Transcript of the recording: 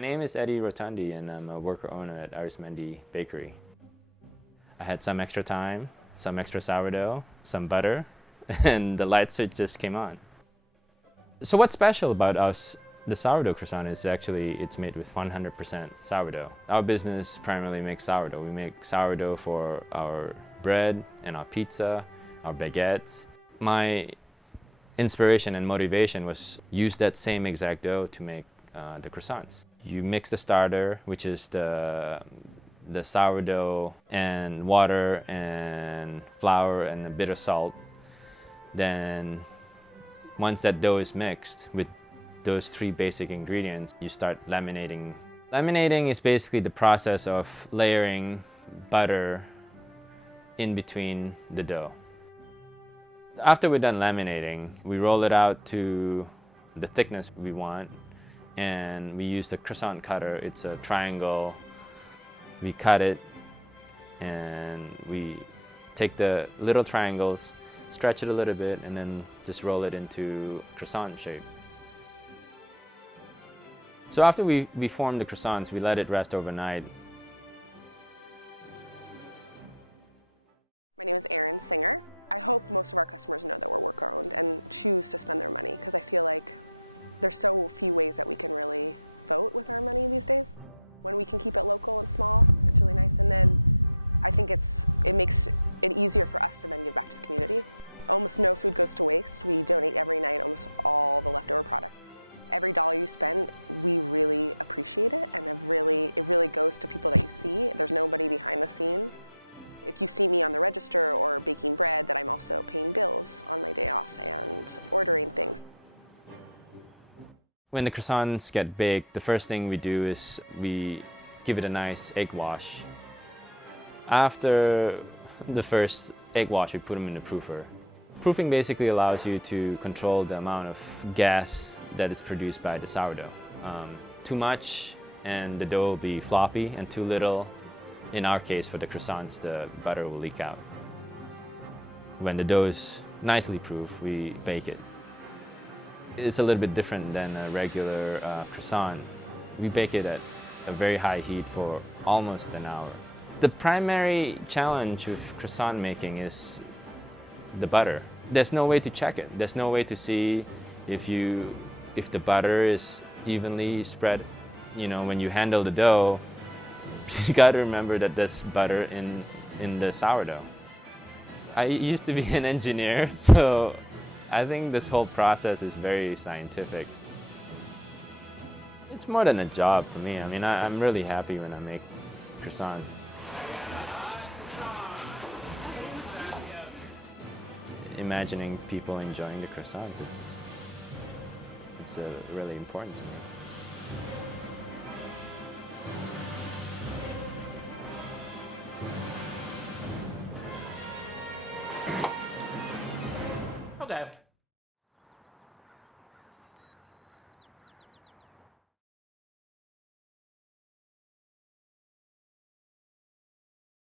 My name is Eddie Rotundi and I'm a worker owner at Arizmendi Bakery. I had some extra time, some extra sourdough, some butter, and the light switch just came on. So what's special about us, the sourdough croissant, is actually it's made with 100% sourdough. Our business primarily makes sourdough. We make sourdough for our bread and our pizza, our baguettes. My inspiration and motivation was use that same exact dough to make the croissants. You mix the starter, which is the sourdough and water and flour and a bit of salt. Then once that dough is mixed with those three basic ingredients, you start laminating. Laminating is basically the process of layering butter in between the dough. After we're done laminating, we roll it out to the thickness we want, and we use the croissant cutter. It's a triangle. We cut it, and we take the little triangles, stretch it a little bit, and then just roll it into croissant shape. So after we form the croissants, we let it rest overnight. My name is Erin Singer. I hope most of our customers know that we're worker-owned and choose to spend their money, because I feel like there's so few ways that we can really vote with our money these days. When we can keep it local and small, it's really nice. And then I think it makes it easier for us to then give back to the community. Almost no food goes to waste. We donate every night almost all the leftover product. Every dollar you spend, we really appreciate it, and it really goes to people that you see. There's nobody behind the scenes. If you see me on the register or baking bread, that I'm also paying bills on my day off and ordering things. When the croissants get baked, the first thing we do is we give it a nice egg wash. After the first egg wash, we put them in the proofer. Proofing basically allows you to control the amount of gas that is produced by the sourdough. Too much and the dough will be floppy, and too little, in our case for the croissants, the butter will leak out. When the dough is nicely proof, we bake it. It's a little bit different than a regular croissant. We bake it at a very high heat for almost an hour. The primary challenge with croissant making is the butter. There's no way to check it. There's no way to see if the butter is evenly spread. You know, when you handle the dough, you got to remember that there's butter in the sourdough. I used to be an engineer, so I think this whole process is very scientific. It's more than a job for me. I mean, I'm really happy when I make croissants. Imagining people enjoying the croissants, it's really important to me. Sourdough.